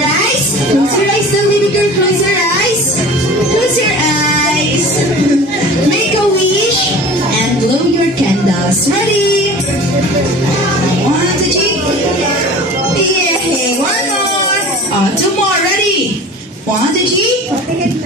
your eyes. Close your eyes now, baby girl. Close your eyes. Close your eyes. Make a wish and blow your candles. Ready? 1, 2, 3. Yeah. One more. 2 more. Ready? 1, 2, 3.